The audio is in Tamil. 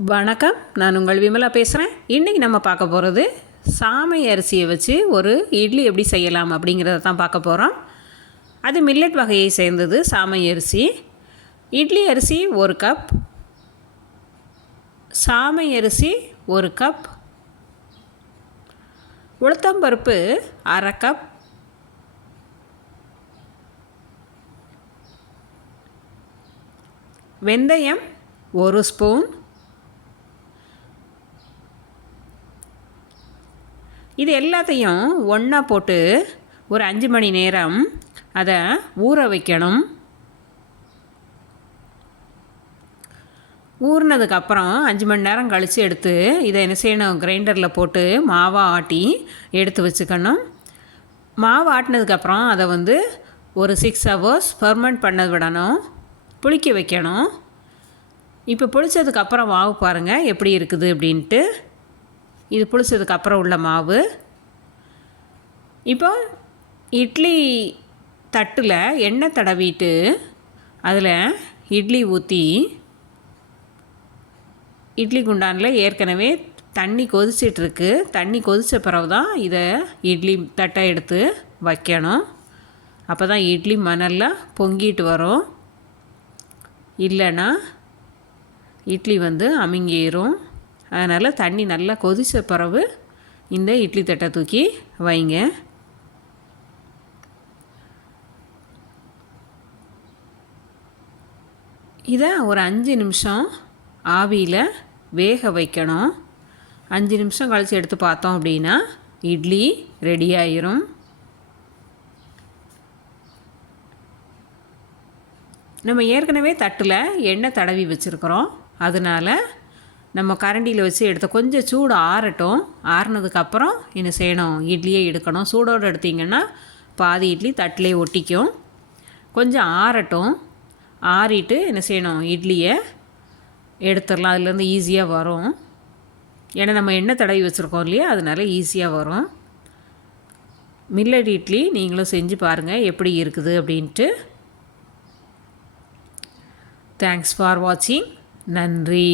வணக்கம், நான் உங்கள் விமலா பேசுகிறேன். இன்றைக்கி நம்ம பார்க்க போகிறது சாமை அரிசியை வச்சு ஒரு இட்லி எப்படி செய்யலாம் அப்படிங்கிறத தான் பார்க்க போகிறோம். அது மில்லட் வகையை சேர்ந்தது சாமை அரிசி. இட்லி அரிசி 1 கப், சாமை அரிசி 1 கப், உளுத்தம்பருப்பு 1/2 கப், வெந்தயம் 1 ஸ்பூன். இது எல்லாத்தையும் ஒன்றா போட்டு ஒரு 5 மணி நேரம் அதை ஊற வைக்கணும். ஊறினதுக்கப்புறம் 5 மணி நேரம் கழித்து எடுத்து இதை என்ன செய்யணும், கிரைண்டரில் போட்டு மாவாக ஆட்டி எடுத்து வச்சுக்கணும். மாவு ஆட்டினதுக்கப்புறம் அதை ஒரு 6 ஹவர்ஸ் ஃபெர்மெண்ட் பண்ண விடணும், புளிக்க வைக்கணும். இப்போ புளித்ததுக்கப்புறம் மாவு பாருங்கள் எப்படி இருக்குது அப்படின்ட்டு. இது புளிச்சதுக்கப்புறம் உள்ள மாவு. இப்போ இட்லி தட்டில் எண்ணெய் தடவிட்டு அதில் இட்லி ஊற்றி, இட்லி குண்டானில் ஏற்கனவே தண்ணி கொதிச்சிட்ருக்கு. தண்ணி கொதித்த பிறகு தான் இதை இட்லி தட்டை எடுத்து வைக்கணும். அப்போ தான் இட்லி மணலில் பொங்கிட்டு வரும். இல்லைன்னா இட்லி அமுங்கிடும். அதனால் தண்ணி நல்லா கொதித்த பிறகு இந்த இட்லி தட்டை தூக்கி வைங்க. இதை ஒரு 5 நிமிஷம் ஆவியில் வேக வைக்கணும். 5 நிமிஷம் கழித்து எடுத்து பார்த்தோம் அப்படின்னா இட்லி ரெடி ஆயிரும். நம்ம ஏற்கனவே தட்டில் எண்ணெய் தடவி வச்சுருக்குறோம். அதனால் நம்ம கரண்டியில் வச்சு எடுத்த கொஞ்சம் சூடு ஆறட்டும். ஆறுனதுக்கப்புறம் என்ன செய்யணும், இட்லியே எடுக்கணும். சூடோடு எடுத்திங்கன்னா பாதி இட்லி தட்டிலே ஒட்டிக்கும். கொஞ்சம் ஆறட்டும். ஆறிட்டு என்ன செய்யணும், இட்லியை எடுத்துடலாம். அதுலேருந்து ஈஸியாக வரும். ஏன்னா நம்ம எண்ணெய் தடவி வச்சுருக்கோம் இல்லையா, அதனால ஈஸியாக வரும். மில்லட் இட்லி நீங்களும் செஞ்சு பாருங்கள் எப்படி இருக்குது அப்படின்ட்டு. தேங்க்ஸ் ஃபார் வாட்சிங். நன்றி.